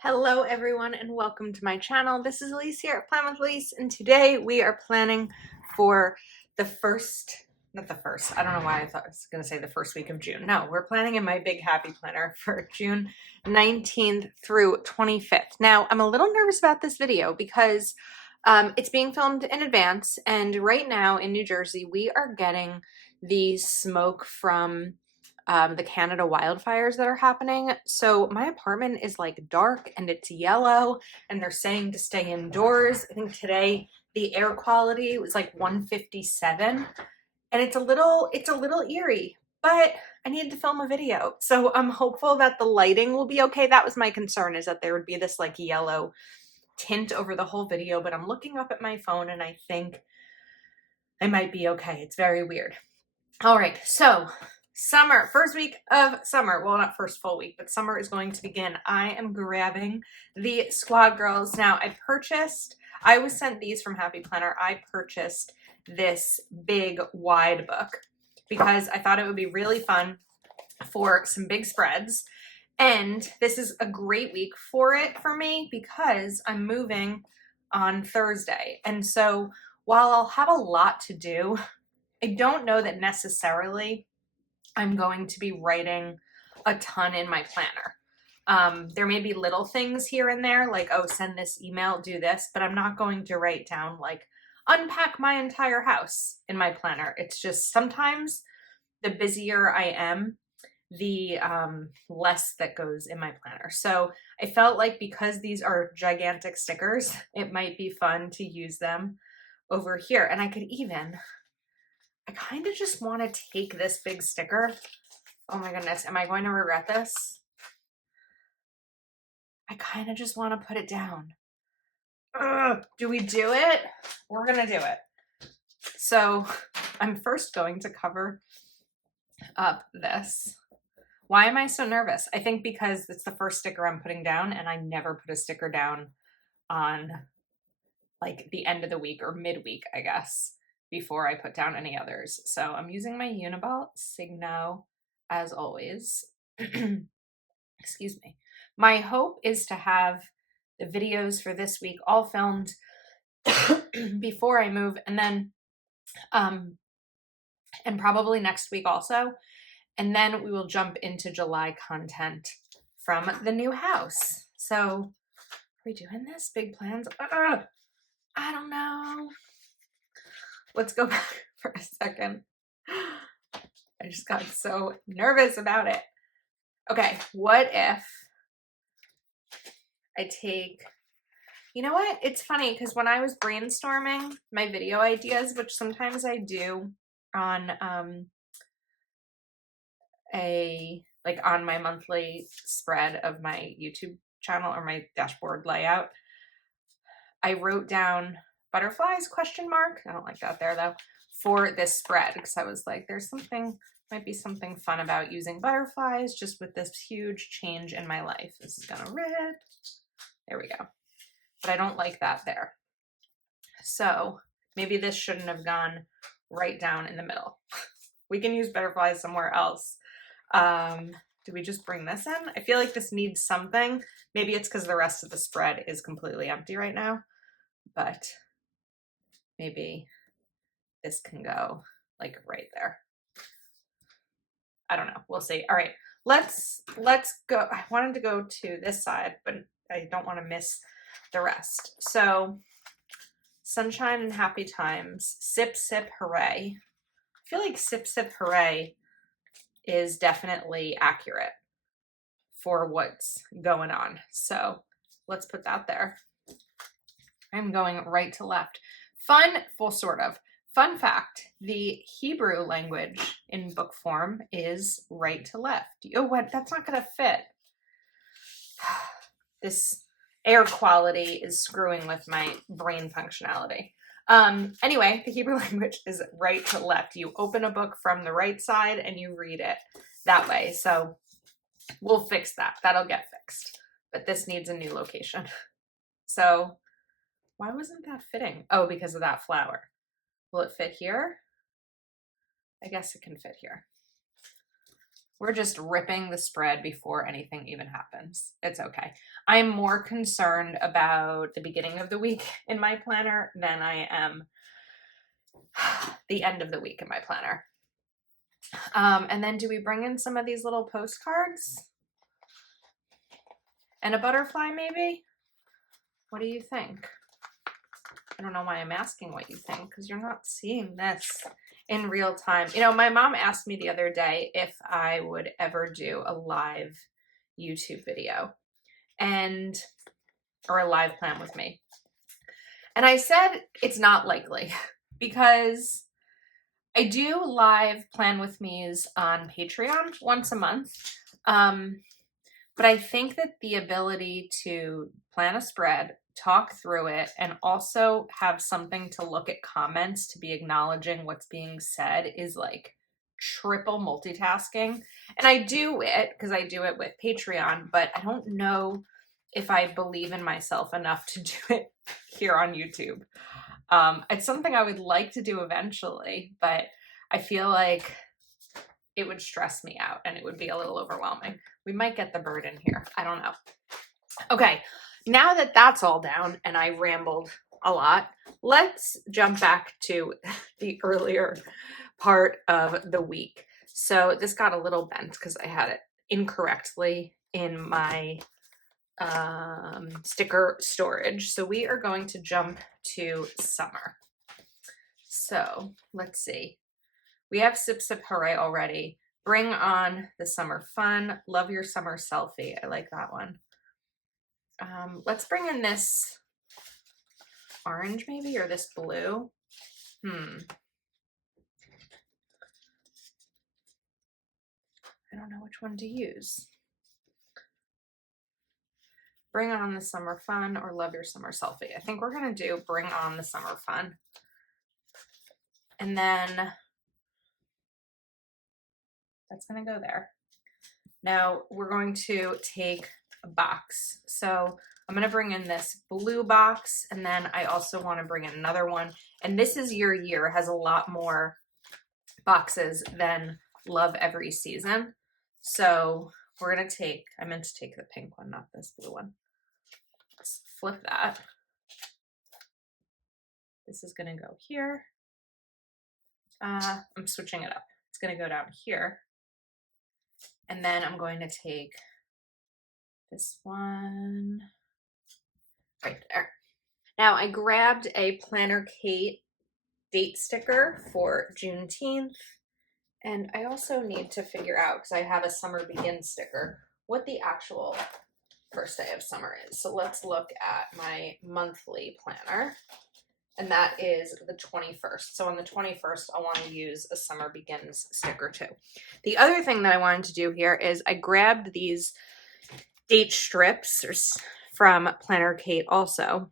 Hello everyone and welcome to my channel. This is Elise here at Plan with Elise, and today we are planning for the I don't know why I thought I was going to say the first week of June. No, we're planning in my big happy planner for June 19th through 25th. Now, I'm a little nervous about this video because it's being filmed in advance, and right now in New Jersey, we are getting the smoke from the Canada wildfires that are happening. So my apartment is like dark and it's yellow, and they're saying to stay indoors. I think today the air quality was like 157, and it's a little eerie, but I needed to film a video. So I'm hopeful that the lighting will be okay. That was my concern, is that there would be this like yellow tint over the whole video, but I'm looking up at my phone and I think I might be okay. It's very weird. All right, so summer, first week of summer. Well, not first full week, but summer is going to begin. I am grabbing the Squad Girls. Now, I was sent these from Happy Planner. I purchased this big wide book because I thought it would be really fun for some big spreads. And this is a great week for it for me because I'm moving on Thursday. And so while I'll have a lot to do, I don't know that necessarily I'm going to be writing a ton in my planner. There may be little things here and there, like, oh, send this email, do this, but I'm not going to write down, like, unpack my entire house in my planner. It's just sometimes the busier I am, the less that goes in my planner. So I felt like because these are gigantic stickers, it might be fun to use them over here. And I kind of just want to take this big sticker. Oh my goodness, am I going to regret this? I kind of just want to put it down. Ugh, do we do it? We're going to do it. So I'm first going to cover up this. Why am I so nervous? I think because it's the first sticker I'm putting down, and I never put a sticker down on like the end of the week or midweek, I guess, before I put down any others. So I'm using my Uniball Signo as always. Excuse me. My hope is to have the videos for this week all filmed before I move, and then and probably next week also. And then we will jump into July content from the new house. So are we doing this? Big plans? I don't know. Let's go back for a second. I just got so nervous about it. Okay, what if I take, you know what? It's funny because when I was brainstorming my video ideas, which sometimes I do on on my monthly spread of my YouTube channel or my dashboard layout, I wrote down butterflies ? I don't like that there though, for this spread, because I was like, might be something fun about using butterflies just with this huge change in my life. This is gonna rip. There we go. But I don't like that there. So maybe this shouldn't have gone right down in the middle. We can use butterflies somewhere else. Do we just bring this in? I feel like this needs something. Maybe it's because the rest of the spread is completely empty right now, but maybe this can go like right there. I don't know. We'll see. All right, let's go. I wanted to go to this side, but I don't want to miss the rest. So sunshine and happy times, sip, sip, hooray. I feel like sip, sip, hooray is definitely accurate for what's going on. So let's put that there. I'm going right to left. Sort of. Fun fact, the Hebrew language in book form is right to left. Oh, what? That's not going to fit. This air quality is screwing with my brain functionality. Anyway, the Hebrew language is right to left. You open a book from the right side and you read it that way. So we'll fix that. That'll get fixed. But this needs a new location. So why wasn't that fitting? Oh, because of that flower. Will it fit here? I guess it can fit here. We're just ripping the spread before anything even happens. It's okay. I'm more concerned about the beginning of the week in my planner than I am the end of the week in my planner. And then do we bring in some of these little postcards? And a butterfly maybe? What do you think? I don't know why I'm asking what you think, because you're not seeing this in real time. You know, my mom asked me the other day if I would ever do a live YouTube video or a live plan with me. And I said it's not likely because I do live plan with me's on Patreon once a month. But I think that the ability to plan a spread, talk through it, and also have something to look at comments to be acknowledging what's being said is like triple multitasking. And I do it because I do it with Patreon, but I don't know if I believe in myself enough to do it here on YouTube. It's something I would like to do eventually, but I feel like it would stress me out and it would be a little overwhelming. We might get the bird in here. I don't know. Okay, now that that's all down and I rambled a lot, let's jump back to the earlier part of the week. So this got a little bent because I had it incorrectly in my sticker storage. So we are going to jump to summer. So let's see. We have Sip Sip Hooray already. Bring on the summer fun. Love your summer selfie. I like that one. Let's bring in this orange maybe, or this blue. I don't know which one to use. Bring on the summer fun or love your summer selfie. I think we're going to do bring on the summer fun. And then that's going to go there. Now we're going to take a box. So I'm going to bring in this blue box, and then I also want to bring in another one. And this is Your Year. It has a lot more boxes than Love Every Season. So we're going to take, I meant to take the pink one, not this blue one. Let's flip that. This is going to go here. I'm switching it up. It's going to go down here. And then I'm going to take this one right there. Now I grabbed a Planner Kate date sticker for Juneteenth. And I also need to figure out, because I have a Summer Begins sticker, what the actual first day of summer is. So let's look at my monthly planner. And that is the 21st. So on the 21st, I want to use a Summer Begins sticker too. The other thing that I wanted to do here is I grabbed these date strips from Planner Kate also.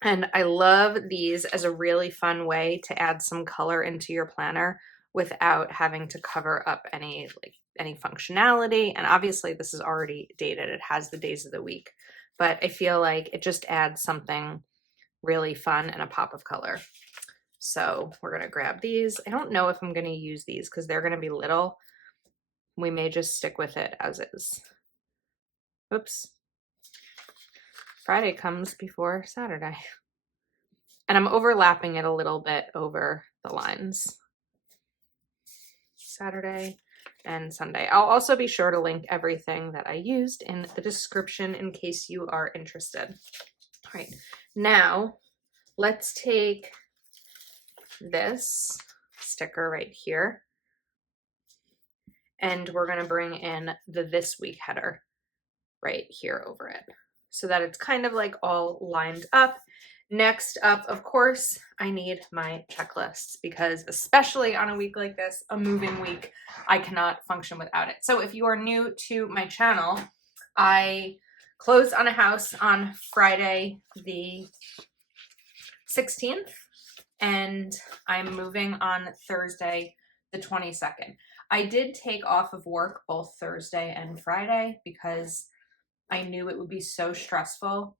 And I love these as a really fun way to add some color into your planner without having to cover up any functionality. And obviously this is already dated. It has the days of the week, but I feel like it just adds something really fun and a pop of color. So we're going to grab these. I don't know if I'm going to use these because they're going to be little. We may just stick with it as is. Oops. Friday comes before Saturday. And I'm overlapping it a little bit over the lines. Saturday and Sunday. I'll also be sure to link everything that I used in the description in case you are interested. All right. Now, let's take this sticker right here, and we're going to bring in the This Week header right here over it so that it's kind of like all lined up. Next up, of course, I need my checklists because especially on a week like this, a moving week, I cannot function without it. So if you are new to my channel, I closed on a house on Friday the 16th, and I'm moving on Thursday the 22nd. I did take off of work both Thursday and Friday because I knew it would be so stressful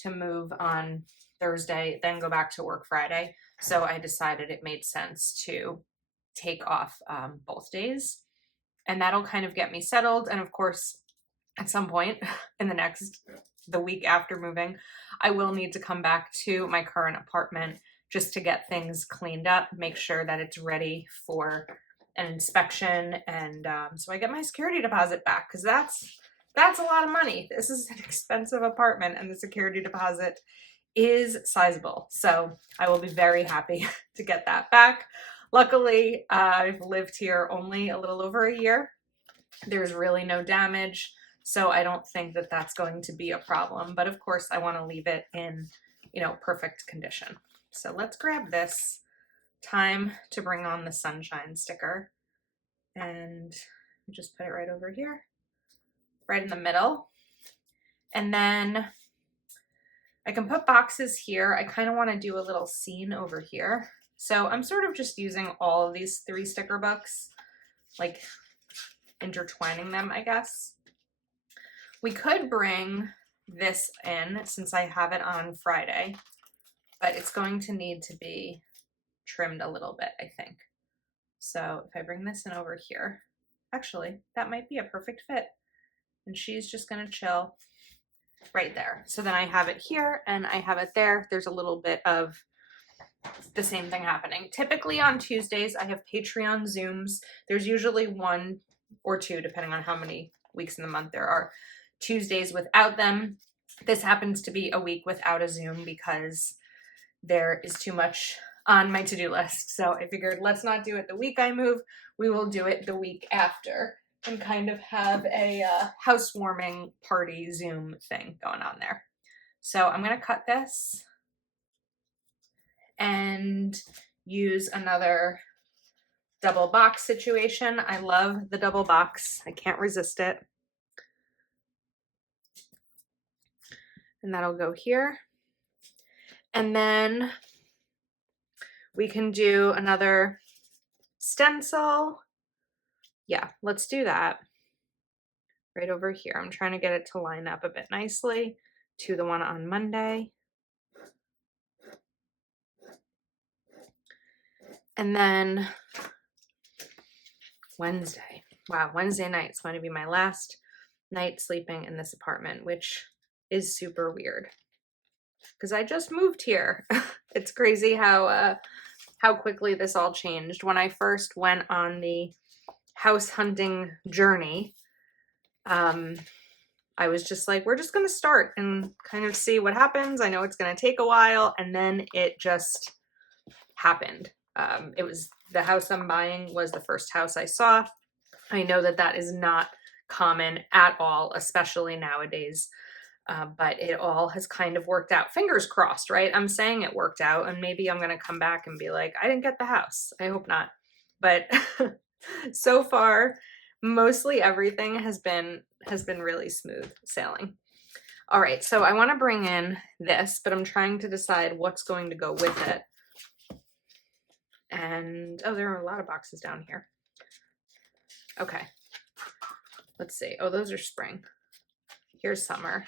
to move on Thursday, then go back to work Friday. So I decided it made sense to take off both days. and that'll kind of get me settled. And of course, at some point in the week after moving, I will need to come back to my current apartment just to get things cleaned up, make sure that it's ready for an inspection, and so I get my security deposit back, because that's a lot of money. This is an expensive apartment, and the security deposit is sizable. So I will be very happy to get that back. Luckily, I've lived here only a little over a year. There's really no damage, so I don't think that that's going to be a problem. But of course, I want to leave it in, perfect condition. So let's grab this. Time to bring on the sunshine sticker, and just put it right over here, right in the middle. And then I can put boxes here. I kind of want to do a little scene over here. So I'm sort of just using all of these 3 sticker books, like intertwining them, I guess. We could bring this in since I have it on Friday, but it's going to need to be trimmed a little bit, I think. So if I bring this in over here, actually, that might be a perfect fit. And she's just going to chill right there. So then I have it here and I have it there. There's a little bit of the same thing happening. Typically on Tuesdays, I have Patreon Zooms. There's usually 1 or 2, depending on how many weeks in the month there are, Tuesdays without them. This happens to be a week without a Zoom because there is too much on my to-do list. So I figured, let's not do it the week I move. We will do it the week after and kind of have a housewarming party Zoom thing going on there. So I'm going to cut this and use another double box situation. I love the double box. I can't resist it. And that'll go here. And then we can do another stencil. Yeah, let's do that right over here. I'm trying to get it to line up a bit nicely to the one on Monday. And then Wednesday. Wow, Wednesday night's going to be my last night sleeping in this apartment, which is super weird because I just moved here. It's crazy how quickly this all changed. When I first went on the house hunting journey, I was just like, we're just going to start and kind of see what happens. I know it's going to take a while, and then it just happened. It was the house I'm buying was the first house I saw. I know that that is not common at all, especially nowadays. But it all has kind of worked out. Fingers crossed, right? I'm saying it worked out, and maybe I'm going to come back and be like, I didn't get the house. I hope not. But so far, mostly everything has been really smooth sailing. All right, so I want to bring in this, but I'm trying to decide what's going to go with it. And, oh, there are a lot of boxes down here. Okay. Let's see. Oh, those are spring. Here's summer.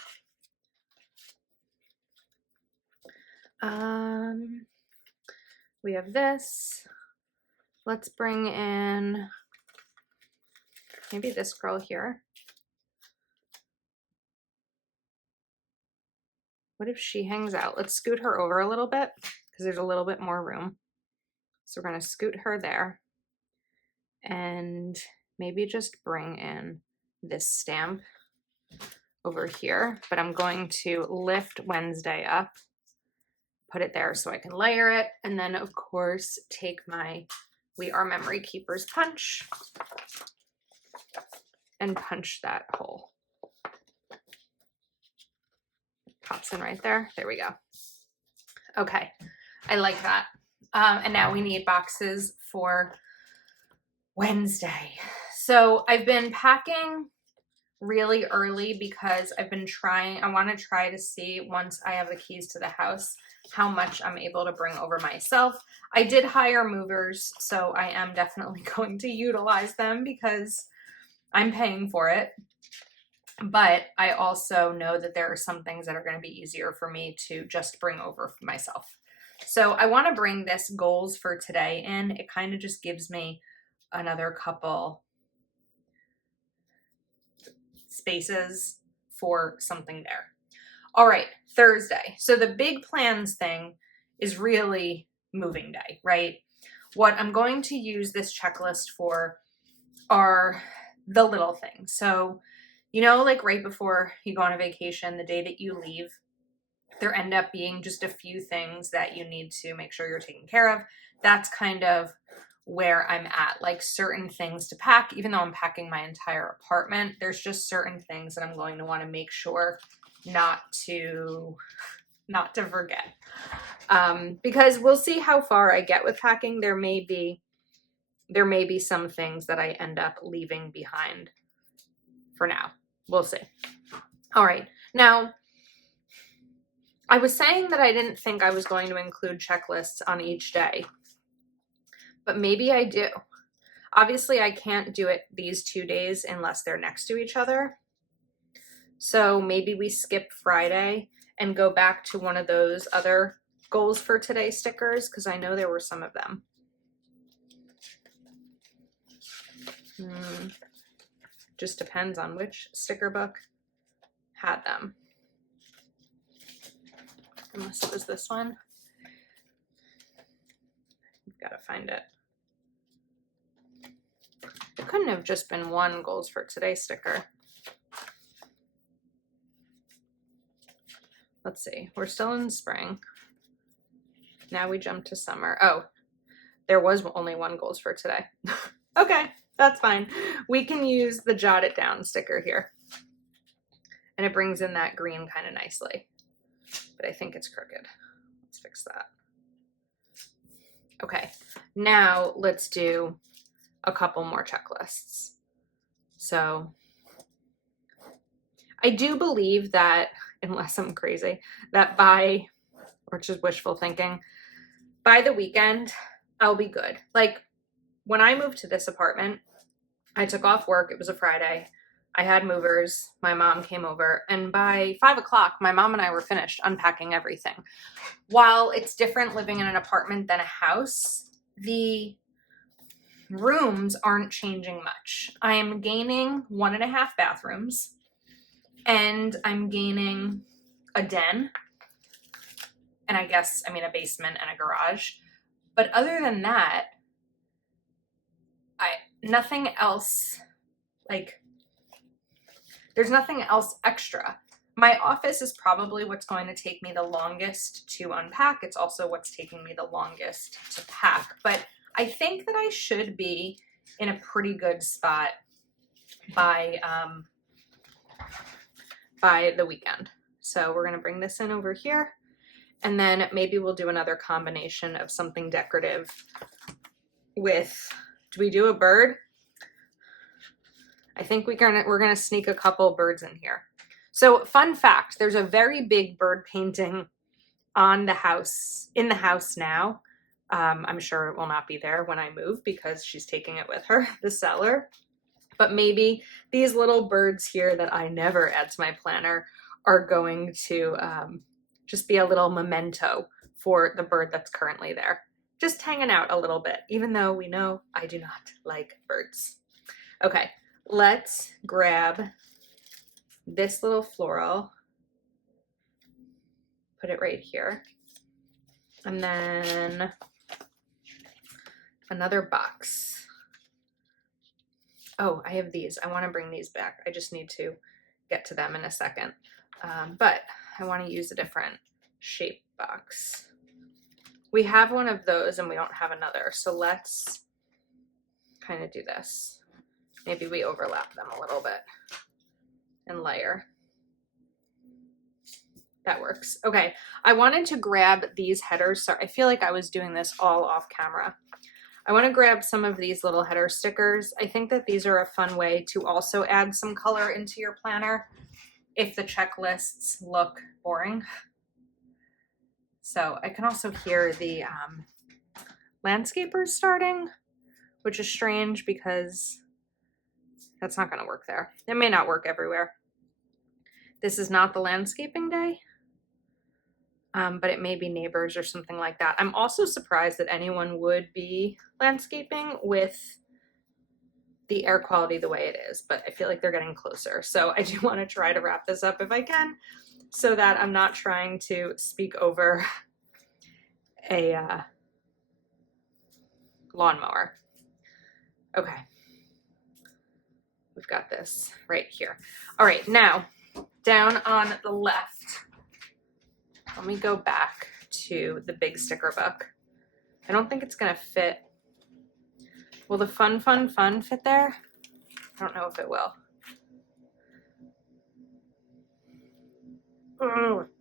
We have this. Let's bring in maybe this girl here. What if she hangs out? Let's scoot her over a little bit because there's a little bit more room. So we're going to scoot her there and maybe just bring in this stamp over here, but I'm going to lift Wednesday up, put it there so I can layer it, and then of course take my We Are Memory Keepers punch and punch that hole. Pops in right there. There we go. Okay, I like that. And now we need boxes for Wednesday. So I've been packing really early because I've been trying, I want to try to see once I have the keys to the house, how much I'm able to bring over myself. I did hire movers, so I am definitely going to utilize them because I'm paying for it. But I also know that there are some things that are going to be easier for me to just bring over for myself. So I want to bring this goals for today in. It kind of just gives me another couple spaces for something there. All right, Thursday. So the big plans thing is really moving day, right? What I'm going to use this checklist for are the little things. So, you know, like right before you go on a vacation, the day that you leave, there end up being just a few things that you need to make sure you're taking care of. That's kind of where I'm at, like certain things to pack. Even though I'm packing my entire apartment, there's just certain things that I'm going to want to make sure not to forget. Because we'll see how far I get with packing. There may be some things that I end up leaving behind for now. We'll see. All right. Now, I was saying that I didn't think I was going to include checklists on each day, but maybe I do. Obviously, I can't do it these 2 days unless they're next to each other. So maybe we skip Friday and go back to one of those other goals for today stickers, because I know there were some of them. Just depends on which sticker book had them. Unless it was this one. You've got to find it. It couldn't have just been one goals for today sticker. Let's see. We're still in spring. Now we jump to summer. Oh, there was only one goals for today. Okay, that's fine. We can use the jot it down sticker here. And it brings in that green kind of nicely. But I think it's crooked. Let's fix that. Okay, now let's do a couple more checklists. So I do believe that, unless I'm crazy, that or just wishful thinking, by the weekend, I'll be good. Like when I moved to this apartment, I took off work. It was a Friday. I had movers. My mom came over, and by 5 o'clock, my mom and I were finished unpacking everything. While it's different living in an apartment than a house, the rooms aren't changing much. I am gaining 1.5 bathrooms, and I'm gaining a den, and a basement and a garage. But other than that, nothing else, there's nothing else extra. My office is probably what's going to take me the longest to unpack. It's also what's taking me the longest to pack. But I think that I should be in a pretty good spot by the weekend. So we're going to bring this in over here. And then maybe we'll do another combination of something decorative with, do we do a bird? I think we're gonna sneak a couple birds in here. So fun fact, there's a very big bird painting in the house now. I'm sure it will not be there when I move because she's taking it with her, the seller. But maybe these little birds here that I never add to my planner are going to just be a little memento for the bird that's currently there. Just hanging out a little bit, even though we know I do not like birds. Okay, let's grab this little floral, put it right here, and then another box. Oh, I have these. I want to bring these back. I just need to get to them in a second. But I want to use a different shape box. We have one of those and we don't have another. So let's kind of do this. Maybe we overlap them a little bit and layer. That works. Okay, I wanted to grab these headers. Sorry, I feel like I was doing this all off camera. I want to grab some of these little header stickers. I think that these are a fun way to also add some color into your planner if the checklists look boring. So I can also hear the landscapers starting, which is strange because that's not going to work there. It may not work everywhere. This is not the landscaping day, but it may be neighbors or something like that. I'm also surprised that anyone would be landscaping with the air quality the way it is, but I feel like they're getting closer. So I do want to try to wrap this up if I can, so that I'm not trying to speak over a lawnmower. Okay. We've got this right here. All right, now down on the left, let me go back to the big sticker book. I don't think it's gonna fit. Will the fun fit there? I don't know if it will.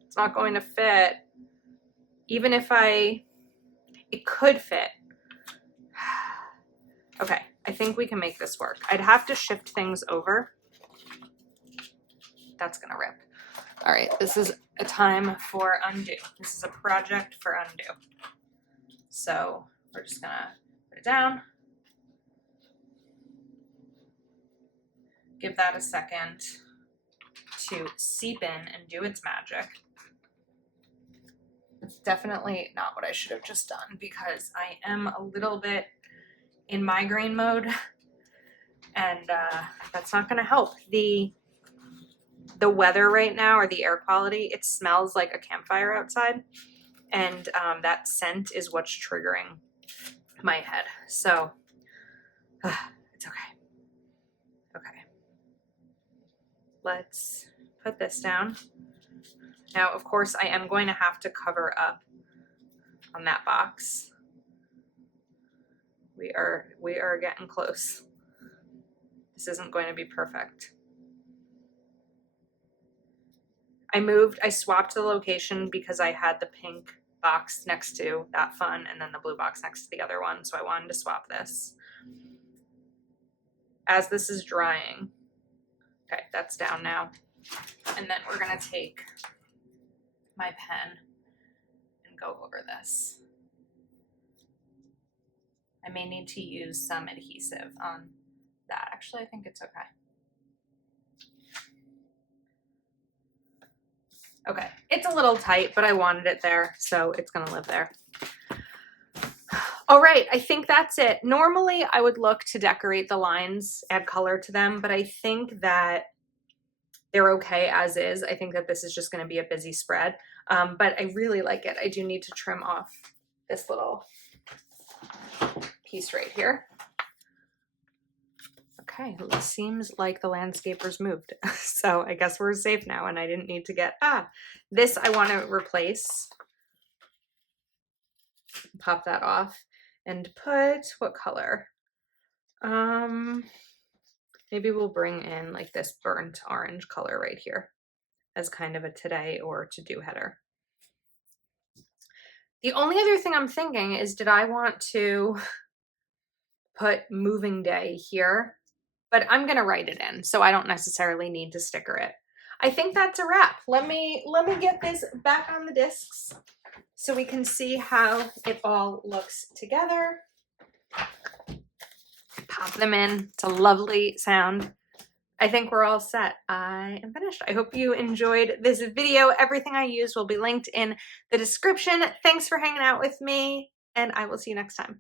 It's not going to fit. Even if it could fit. Okay, I think we can make this work. I'd have to shift things over. That's gonna rip. All right, this is a time for undo. This is a project for undo. So we're just gonna put it down. Give that a second to seep in and do its magic. It's definitely not what I should have just done, because I am a little bit in migraine mode, and that's not gonna help. The weather right now, or the air quality, it smells like a campfire outside, and that scent is what's triggering my head. So it's okay. Okay. Let's put this down. Now, of course, I am going to have to cover up on that box. We are getting close. This isn't going to be perfect. I swapped the location because I had the pink box next to that fun and then the blue box next to the other one, so I wanted to swap this. As this is drying, okay, that's down now. And then we're gonna take my pen and go over this. I may need to use some adhesive on that. Actually, I think it's okay. Okay, it's a little tight, but I wanted it there, so it's gonna live there. All right, I think that's it. Normally, I would look to decorate the lines, add color to them, but I think that they're okay as is. I think that this is just gonna be a busy spread, but I really like it. I do need to trim off this little piece right here. Okay, it seems like the landscapers moved. So I guess we're safe now, and I didn't need to get, this I want to replace. Pop that off and put, what color? Maybe we'll bring in like this burnt orange color right here as kind of a today or to-do header. The only other thing I'm thinking is, did I want to put moving day here? But I'm gonna write it in, so I don't necessarily need to sticker it. I think that's a wrap. Let me get this back on the discs so we can see how it all looks together. Pop them in. It's a lovely sound. I think we're all set. I am finished. I hope you enjoyed this video. Everything I used will be linked in the description. Thanks for hanging out with me, and I will see you next time.